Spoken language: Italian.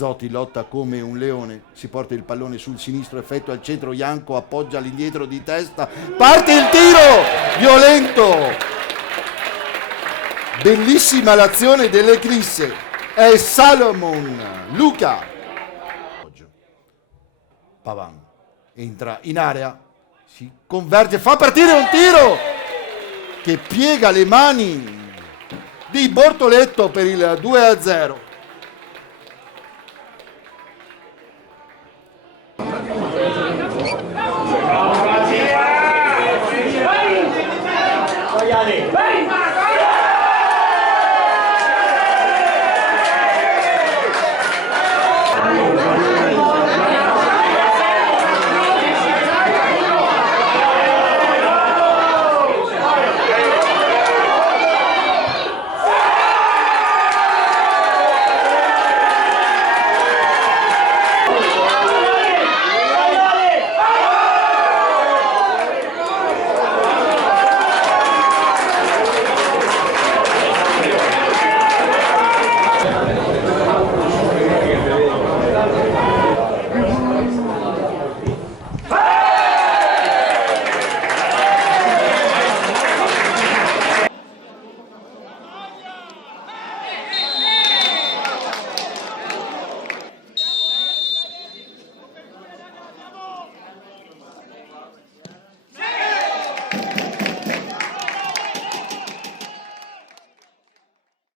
Berzotти lotta come un leone, si porta il pallone sul sinistro, effettua il centro, Janko appoggia all'indietro di testa, parte il tiro violento, bellissima l'azione dell'Eclisse, è Salomon Luca. Pavan entra in area, si converge, fa partire un tiro che piega le mani di Bortoletto per il 2-0.